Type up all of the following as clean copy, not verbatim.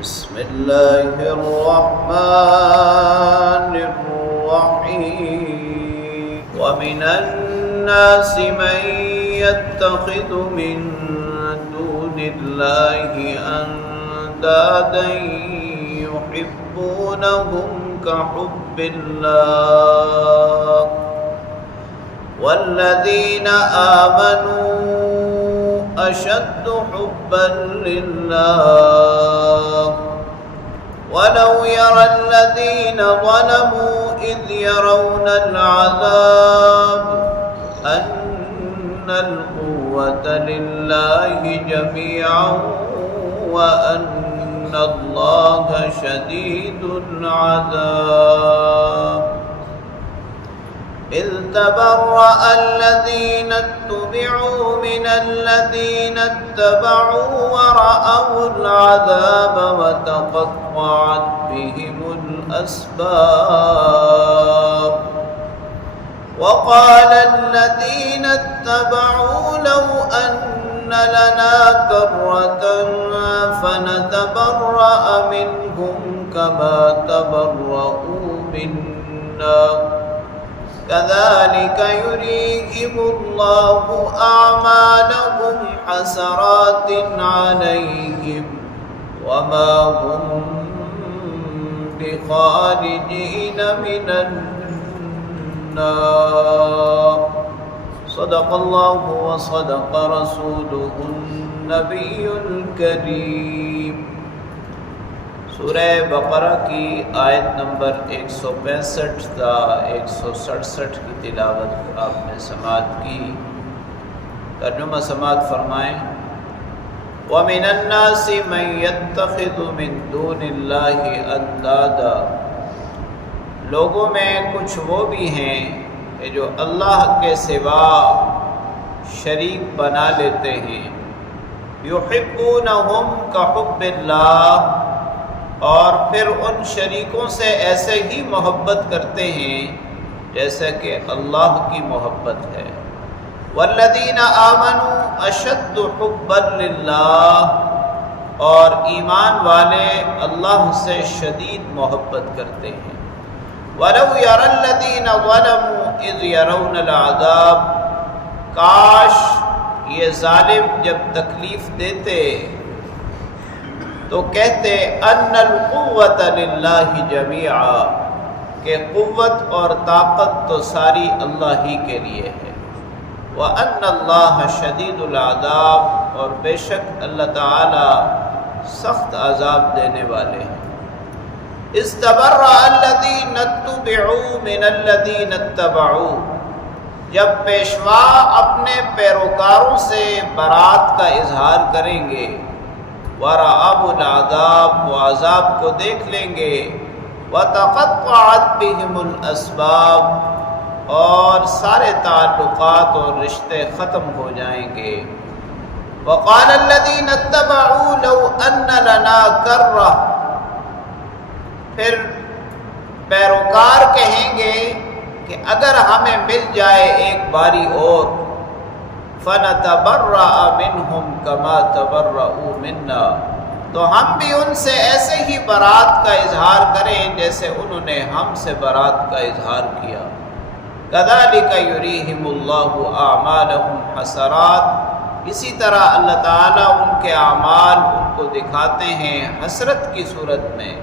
بسم الله الرحمن الرحيم ومن الناس من يتخذ من دون الله أندادا يحبونهم كحب الله والذين آمنوا أشد حبا لله ولو يرى الذين ظلموا إذ يرون العذاب أن القوة لله جميعا وأن الله شديد العذاب إذ تبرأ الذين اتبعوا من الذين اتبعوا ورأوا العذاب وتقطعت بهم الأسباب وقال الذين اتبعوا لو أن لنا كرة فنتبرأ منهم كما تبرؤوا منا كذلك يريهم الله أعمالهم حسرات عليهم وما هم بخارجين من النار صدق الله وصدق رسوله النبي الكريم سورہ بقرہ کی آیت نمبر 165 تا 167 کی تلاوت آپ نے سماعت کی۔ ترجمہ سماعت فرمائیں۔ وَمِنَ النَّاسِ مَن يَتَّخِذُ مِن دُونِ اللَّهِ أَندَادًا، لوگوں میں کچھ وہ بھی ہیں کہ جو اللہ کے سوا شریک بنا لیتے ہیں۔ يُحِبُّونَهُمْ كَحُبِّ اللَّهِ، اور پھر ان شریکوں سے ایسے ہی محبت کرتے ہیں جیسے کہ اللہ کی محبت ہے۔ والذین آمنوا اشد حبا للہ، اور ایمان والے اللہ سے شدید محبت کرتے ہیں۔ ولو یری الذین ظلموا اذ یرون العذاب، کاش یہ ظالم جب تکلیف دیتے تو کہتے ان القوت للہ جمیعا، کہ قوت اور طاقت تو ساری اللہ ہی کے لیے ہے۔ وَأَنَّ اللَّهَ شَدِيدُ الْعَذَابِ، اور بے شک اللہ تعالی سخت عذاب دینے والے ہیں۔ اِذْ تَبَرَّأَ الَّذِينَ اتُّبِعُوا مِنَ الَّذِينَ اتَّبَعُوا، جب پیشوا اپنے پیروکاروں سے برات کا اظہار کریں گے۔ وَرَأَوُا الْعَذَابَ، وہ عذاب کو دیکھ لیں گے۔ وَتَقَطَّعَتْ بِهِمُ الْأَسْبَابُ، اور سارے تعلقات اور رشتے ختم ہو جائیں گے۔ وَقَالَ الَّذِينَ اتَّبَعُوا لَوْ أَنَّ لَنَا كَرَّةً، پھر پیروکار کہیں گے کہ اگر ہمیں مل جائے ایک باری اور، فَنَتَبَرَّأَ مِنْهُمْ كَمَا تَبَرَّؤُوا مِنَّا، تو ہم بھی ان سے ایسے ہی برات کا اظہار کریں جیسے انہوں نے ہم سے برات کا اظہار کیا۔ كَذَلِكَ يُرِيهِمُ اللَّهُ أَعْمَالَهُمْ حَسَرَاتٍ، اسی طرح اللہ تعالیٰ ان کے اعمال ان کو دکھاتے ہیں حسرت کی صورت میں۔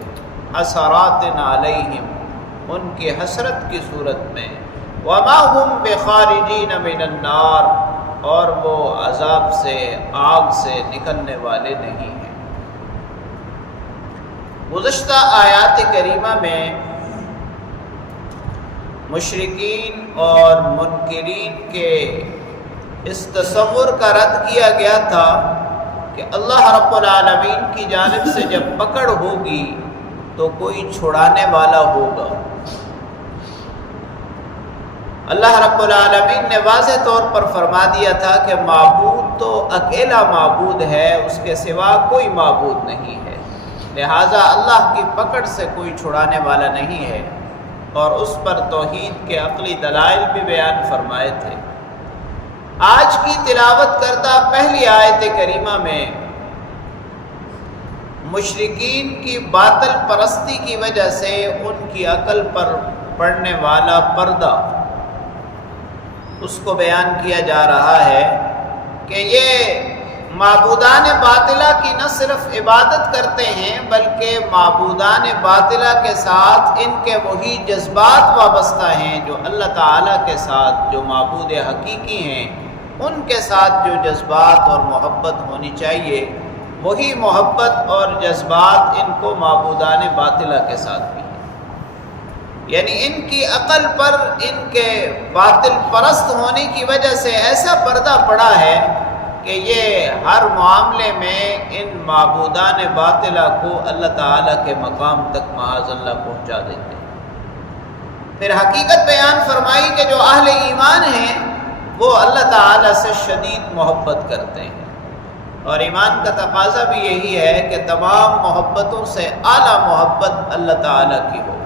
حسرات علیہم، ان کی حسرت کی صورت میں۔ وَمَا هُمْ بِخَارِجِينَ مِنَ النَّارِ، اور وہ عذاب سے، آگ سے نکلنے والے نہیں ہیں۔ گزشتہ آیات کریمہ میں مشرکین اور منکرین کے اس تصور کا رد کیا گیا تھا کہ اللہ رب العالمین کی جانب سے جب پکڑ ہوگی تو کوئی چھڑانے والا ہوگا۔ اللہ رب العالمین نے واضح طور پر فرما دیا تھا کہ معبود تو اکیلا معبود ہے، اس کے سوا کوئی معبود نہیں ہے، لہٰذا اللہ کی پکڑ سے کوئی چھڑانے والا نہیں ہے، اور اس پر توحید کے عقلی دلائل بھی بیان فرمائے تھے۔ آج کی تلاوت کردہ پہلی آیت کریمہ میں مشرکین کی باطل پرستی کی وجہ سے ان کی عقل پر پڑنے والا پردہ اس کو بیان کیا جا رہا ہے کہ یہ معبودان باطلہ کی نہ صرف عبادت کرتے ہیں بلکہ معبودان باطلہ کے ساتھ ان کے وہی جذبات وابستہ ہیں جو اللہ تعالیٰ کے ساتھ، جو معبود حقیقی ہیں ان کے ساتھ جو جذبات اور محبت ہونی چاہیے، وہی محبت اور جذبات ان کو معبودان باطلہ کے ساتھ بھی ہیں۔ یعنی ان کی عقل پر ان کے باطل پرست ہونے کی وجہ سے ایسا پردہ پڑا ہے کہ یہ ہر معاملے میں ان معبودان باطلہ کو اللہ تعالیٰ کے مقام تک معاذ اللہ پہنچا دیتے ہیں۔ پھر حقیقت بیان فرمائی کہ جو اہل ایمان ہیں وہ اللہ تعالیٰ سے شدید محبت کرتے ہیں، اور ایمان کا تقاضا بھی یہی ہے کہ تمام محبتوں سے اعلیٰ محبت اللہ تعالیٰ کی ہو۔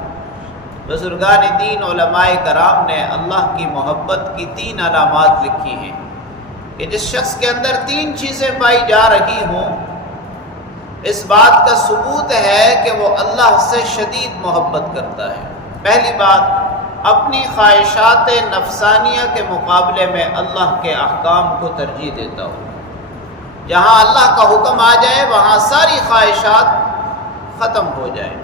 بزرگان دین علماء کرام نے اللہ کی محبت کی 3 علامات لکھی ہیں کہ جس شخص کے اندر 3 چیزیں پائی جا رہی ہوں اس بات کا ثبوت ہے کہ وہ اللہ سے شدید محبت کرتا ہے۔ پہلی بات، اپنی خواہشات نفسانیہ کے مقابلے میں اللہ کے احکام کو ترجیح دیتا ہوں۔ جہاں اللہ کا حکم آ جائے وہاں ساری خواہشات ختم ہو جائیں۔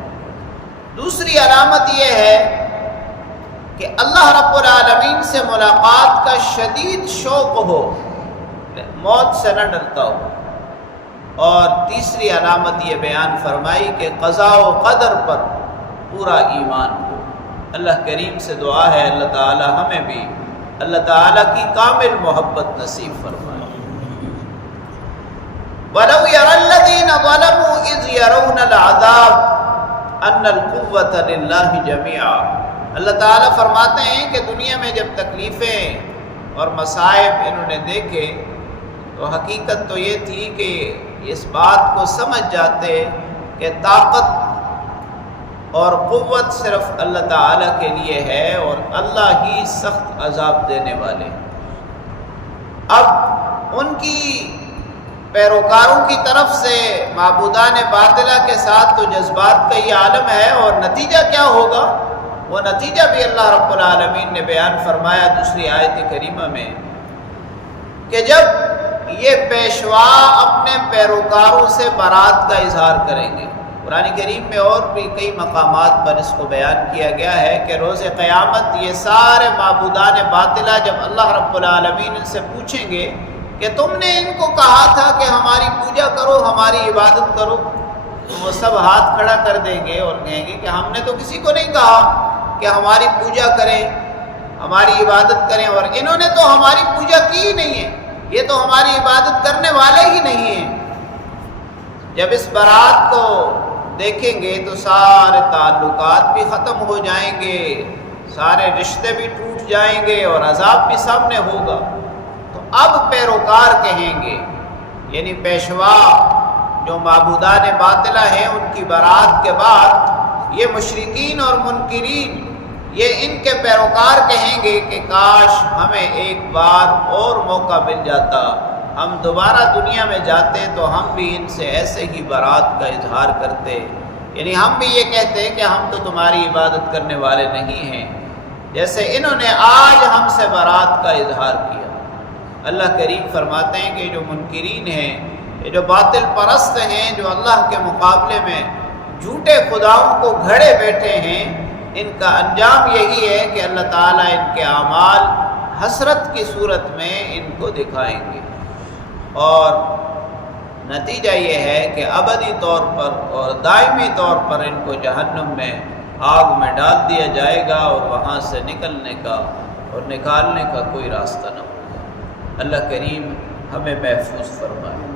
دوسری علامت یہ ہے کہ اللہ رب العالمین سے ملاقات کا شدید شوق ہو، موت سے نہ ڈرتا ہو۔ اور تیسری علامت یہ بیان فرمائی کہ قضاء و قدر پر پورا ایمان ہو۔ اللہ کریم سے دعا ہے اللہ تعالی ہمیں بھی اللہ تعالیٰ کی کامل محبت نصیب فرمائے۔ وَلَوْ يَرَى الَّذِينَ ظَلَمُوا إِذْ يَرَوْنَ الْعَذَابَ أَنَّ الْقُوَّةَ لِلَّهِ جَمِيعًا۔ اللہ تعالیٰ فرماتے ہیں کہ دنیا میں جب تکلیفیں اور مصائب انہوں نے دیکھے تو حقیقت تو یہ تھی کہ اس بات کو سمجھ جاتے کہ طاقت اور قوت صرف اللہ تعالیٰ کے لیے ہے اور اللہ ہی سخت عذاب دینے والے۔ اب ان کی پیروکاروں کی طرف سے معبودان باطلہ کے ساتھ تو جذبات کا یہ عالم ہے، اور نتیجہ کیا ہوگا وہ نتیجہ بھی اللہ رب العالمین نے بیان فرمایا دوسری آیت کریمہ میں کہ جب یہ پیشوا اپنے پیروکاروں سے برات کا اظہار کریں گے۔ قرآن کریم میں اور بھی کئی مقامات پر اس کو بیان کیا گیا ہے کہ روز قیامت یہ سارے معبودان باطلہ جب اللہ رب العالمین ان سے پوچھیں گے کہ تم نے ان کو کہا تھا کہ ہماری پوجا کرو، ہماری عبادت کرو، تو وہ سب ہاتھ کھڑا کر دیں گے اور کہیں گے کہ ہم نے تو کسی کو نہیں کہا کہ ہماری پوجا کریں، ہماری عبادت کریں، اور انہوں نے تو ہماری پوجا کی ہی نہیں ہے، یہ تو ہماری عبادت کرنے والے ہی نہیں ہیں۔ جب اس برات کو دیکھیں گے تو سارے تعلقات بھی ختم ہو جائیں گے، سارے رشتے بھی ٹوٹ جائیں گے اور عذاب بھی سامنے ہوگا۔ تو اب پیروکار کہیں گے، یعنی پیشوا جو معبودان باطلہ ہیں ان کی برات کے بعد یہ مشرکین اور منکرین یہ ان کے پیروکار کہیں گے کہ کاش ہمیں ایک بار اور موقع مل جاتا، ہم دوبارہ دنیا میں جاتے تو ہم بھی ان سے ایسے ہی برات کا اظہار کرتے، یعنی ہم بھی یہ کہتے کہ ہم تو تمہاری عبادت کرنے والے نہیں ہیں، جیسے انہوں نے آج ہم سے برات کا اظہار کیا۔ اللہ کریم فرماتے ہیں کہ جو منکرین ہیں، یہ جو باطل پرست ہیں، جو اللہ کے مقابلے میں جھوٹے خداؤں کو گھڑے بیٹھے ہیں، ان کا انجام یہی ہے کہ اللہ تعالیٰ ان کے اعمال حسرت کی صورت میں ان کو دکھائیں گے، اور نتیجہ یہ ہے کہ ابدی طور پر اور دائمی طور پر ان کو جہنم میں آگ میں ڈال دیا جائے گا، اور وہاں سے نکلنے کا اور نکالنے کا کوئی راستہ نہ ہوگا۔ اللہ کریم ہمیں محفوظ فرمائے۔